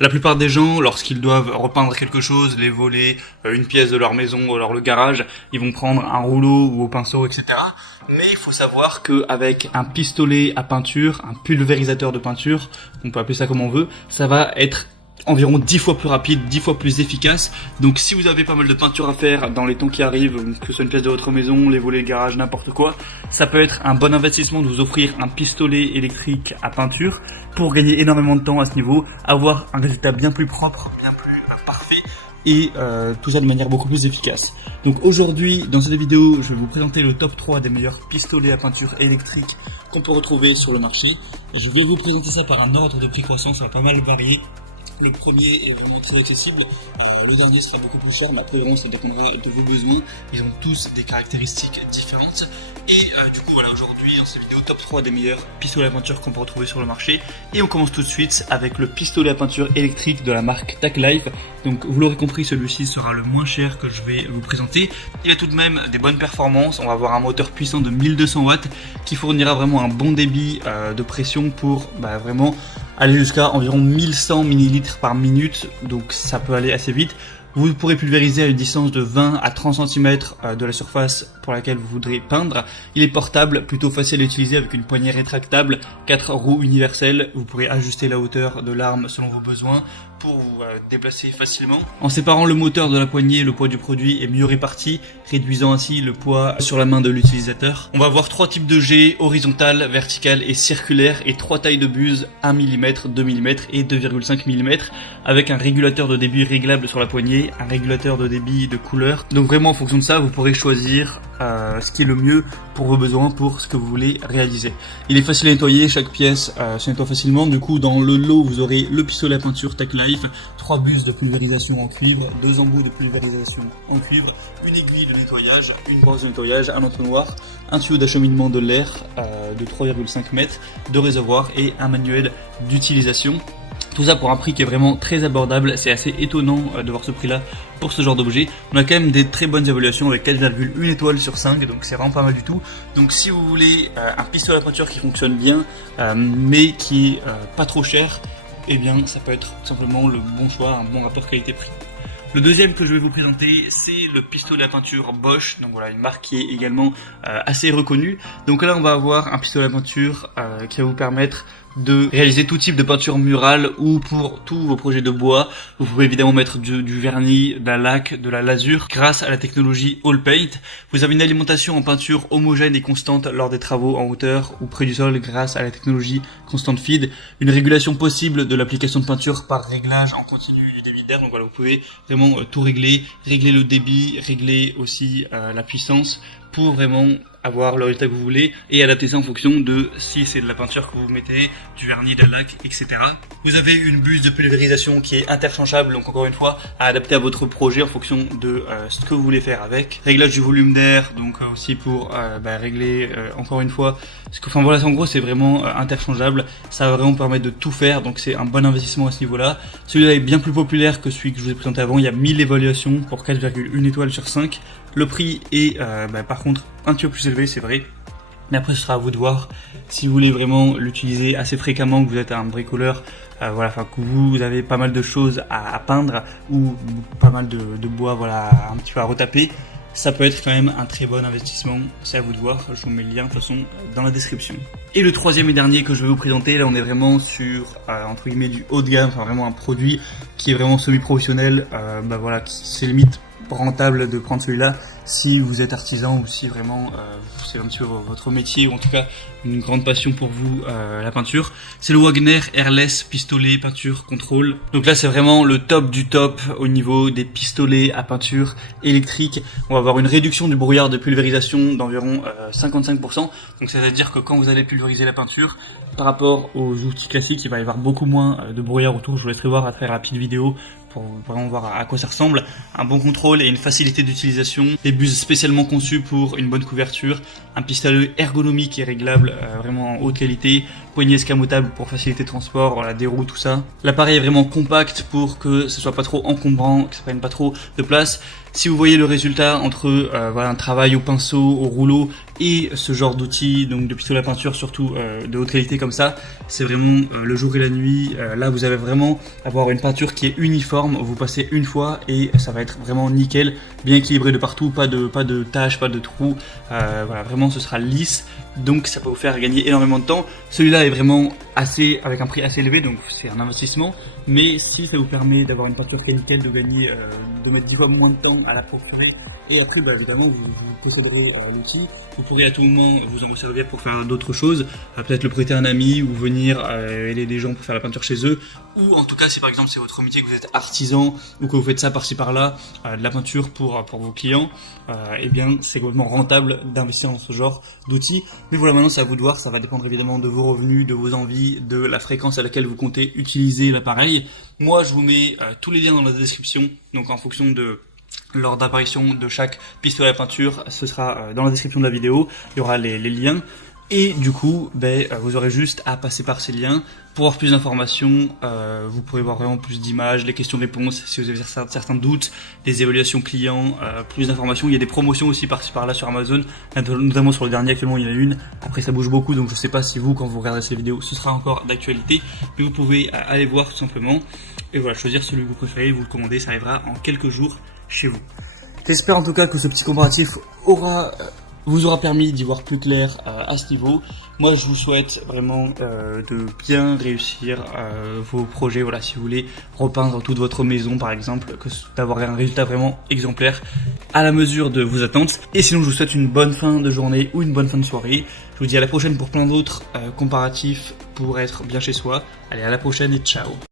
La plupart des gens, lorsqu'ils doivent repeindre quelque chose, les volets, une pièce de leur maison ou alors le garage, ils vont prendre un rouleau ou au pinceau, etc. Mais il faut savoir qu'avec un pistolet à peinture, un pulvérisateur de peinture, on peut appeler ça comme on veut, ça va être environ 10 fois plus rapide, 10 fois plus efficace. Donc si vous avez pas mal de peinture à faire dans les temps qui arrivent, que ce soit une pièce de votre maison, les volets, le garage, n'importe quoi, ça peut être un bon investissement de vous offrir un pistolet électrique à peinture pour gagner énormément de temps à ce niveau, avoir un résultat bien plus propre, bien plus parfait et tout ça de manière beaucoup plus efficace. Donc aujourd'hui, dans cette vidéo, je vais vous présenter le top 3 des meilleurs pistolets à peinture électrique qu'on peut retrouver sur le marché. Je vais vous présenter ça par un ordre de prix croissant, ça va pas mal varier. Le premier est vraiment très accessible, le dernier sera beaucoup plus cher, mais après vraiment ça dépendra de vos besoins. Ils ont tous des caractéristiques différentes. Et du coup voilà, aujourd'hui dans cette vidéo top 3 des meilleurs pistolets à peinture qu'on peut retrouver sur le marché. Et on commence tout de suite avec le pistolet à peinture électrique de la marque TACLife. Donc vous l'aurez compris, celui-ci sera le moins cher que je vais vous présenter. Il a tout de même des bonnes performances, on va avoir un moteur puissant de 1200 watts qui fournira vraiment un bon débit de pression pour vraiment aller jusqu'à environ 1100 ml par minute, donc ça peut aller assez vite. Vous pourrez pulvériser à une distance de 20 à 30 cm de la surface pour laquelle vous voudrez peindre. Il est portable, plutôt facile à utiliser avec une poignée rétractable, 4 roues universelles. Vous pourrez ajuster la hauteur de l'arme selon vos besoins pour vous déplacer facilement. En séparant le moteur de la poignée, le poids du produit est mieux réparti, réduisant ainsi le poids sur la main de l'utilisateur. On va avoir 3 types de jets, horizontal, vertical et circulaire, et 3 tailles de buse, 1 mm, 2 mm et 2,5 mm, avec un régulateur de débit réglable sur la poignée, un régulateur de débit de couleur. Donc vraiment en fonction de ça, vous pourrez choisir ce qui est le mieux pour vos besoins, pour ce que vous voulez réaliser. Il est facile à nettoyer, chaque pièce se nettoie facilement. Du coup dans le lot vous aurez le pistolet à peinture TACLife, 3 buses de pulvérisation en cuivre, 2 embouts de pulvérisation en cuivre, une aiguille de nettoyage, une brosse de nettoyage, un entonnoir, un tuyau d'acheminement de l'air de 3,5 mètres, 2 réservoirs et un manuel d'utilisation. Tout ça pour un prix qui est vraiment très abordable. C'est assez étonnant de voir ce prix là pour ce genre d'objet. On a quand même des très bonnes évaluations avec 4,1 étoiles sur 5, donc c'est vraiment pas mal du tout. Donc si vous voulez un pistolet à peinture qui fonctionne bien mais qui est pas trop cher, eh bien ça peut être tout simplement le bon choix, un bon rapport qualité-prix. Le deuxième que je vais vous présenter, c'est le pistolet à peinture Bosch, donc voilà, une marque qui est également assez reconnue. Donc là on va avoir un pistolet à peinture qui va vous permettre de réaliser tout type de peinture murale ou pour tous vos projets de bois. Vous pouvez évidemment mettre du vernis, de la laque, de la lasure grâce à la technologie All Paint. Vous avez une alimentation en peinture homogène et constante lors des travaux en hauteur ou près du sol grâce à la technologie Constant Feed. Une régulation possible de l'application de peinture par réglage en continu du débit d'air. Donc voilà, vous pouvez vraiment tout régler le débit, régler aussi la puissance pour vraiment avoir le résultat que vous voulez et adapter ça en fonction de si c'est de la peinture que vous mettez, du vernis, de la laque, etc. Vous avez une buse de pulvérisation qui est interchangeable, donc encore une fois à adapter à votre projet en fonction de ce que vous voulez faire avec. Réglage du volume d'air, donc aussi pour régler encore une fois enfin voilà, en gros c'est vraiment interchangeable, ça va vraiment permettre de tout faire, donc c'est un bon investissement à ce niveau là. Celui-là est bien plus populaire que celui que je vous ai présenté avant, il y a 1000 évaluations pour 4,1 étoiles sur 5. Le prix est par contre un petit peu plus élevé, c'est vrai, mais après ce sera à vous de voir si vous voulez vraiment l'utiliser assez fréquemment, que vous êtes un bricoleur, que vous avez pas mal de choses à peindre ou pas mal de bois un petit peu à retaper. Ça peut être quand même un très bon investissement, c'est à vous de voir, je vous mets le lien de toute façon dans la description. Et le troisième et dernier que je vais vous présenter, là on est vraiment sur entre guillemets du haut de gamme, enfin vraiment un produit qui est vraiment semi-professionnel, c'est limite rentable de prendre celui-là si vous êtes artisan ou si vraiment c'est un petit peu votre métier ou en tout cas une grande passion pour vous la peinture. C'est le Wagner Airless pistolet peinture contrôle. Donc là c'est vraiment le top du top au niveau des pistolets à peinture électrique. On va avoir une réduction du brouillard de pulvérisation d'environ 55%. Donc c'est à dire que quand vous allez pulvériser la peinture, par rapport aux outils classiques, il va y avoir beaucoup moins de brouillard autour. Je vous laisserai voir à travers la petite vidéo pour vraiment voir à quoi ça ressemble. Un bon contrôle et une facilité d'utilisation. Des buses spécialement conçues pour une bonne couverture. Un pistolet ergonomique et réglable vraiment en haute qualité. poignée escamotable pour faciliter le transport, voilà, des roues, tout ça. L'appareil est vraiment compact pour que ce soit pas trop encombrant, que ça prenne pas trop de place. Si vous voyez le résultat entre voilà, un travail au pinceau, au rouleau et ce genre d'outils, donc de pistolet à peinture surtout de haute qualité comme ça, c'est vraiment le jour et la nuit. Là vous allez vraiment avoir une peinture qui est uniforme, vous passez une fois et ça va être vraiment nickel, bien équilibré de partout, pas de taches, pas de trous, voilà, vraiment ce sera lisse, donc ça peut vous faire gagner énormément de temps. Celui-là est vraiment avec un prix assez élevé, donc c'est un investissement, mais si ça vous permet d'avoir une peinture qui est nickel, de gagner, de mettre 10 fois moins de temps à la procurer, et après bah, évidemment vous posséderez l'outil, vous pourrez à tout moment vous en servir pour faire d'autres choses, peut-être le prêter à un ami ou venir aider des gens pour faire la peinture chez eux, ou en tout cas si par exemple c'est votre métier, que vous êtes artisan ou que vous faites ça par-ci par-là, de la peinture pour vos clients, eh bien c'est complètement rentable d'investir dans ce genre d'outils. Mais voilà, maintenant c'est à vous de voir, ça va dépendre évidemment de vos revenus, de vos envies, de la fréquence à laquelle vous comptez utiliser l'appareil. Moi je vous mets tous les liens dans la description, donc en fonction de lors d'apparition de chaque pistolet à peinture, ce sera dans la description de la vidéo, il y aura les liens. Et du coup, vous aurez juste à passer par ces liens pour avoir plus d'informations. Vous pourrez voir vraiment plus d'images, les questions-réponses si vous avez certains doutes, des évaluations clients, plus d'informations. Il y a des promotions aussi par-ci par-là sur Amazon, notamment sur le dernier actuellement il y en a une. Après ça bouge beaucoup, donc je sais pas si vous, quand vous regardez ces vidéos, ce sera encore d'actualité, mais vous pouvez aller voir tout simplement. Et voilà, choisir celui que vous préférez, vous le commandez, ça arrivera en quelques jours chez vous. J'espère en tout cas que ce petit comparatif vous aura permis d'y voir plus clair à ce niveau. Moi je vous souhaite vraiment de bien réussir vos projets, voilà, si vous voulez repeindre toute votre maison par exemple, d'avoir un résultat vraiment exemplaire à la mesure de vos attentes. Et sinon je vous souhaite une bonne fin de journée ou une bonne fin de soirée. Je vous dis à la prochaine pour plein d'autres comparatifs pour être bien chez soi. Allez, à la prochaine et ciao.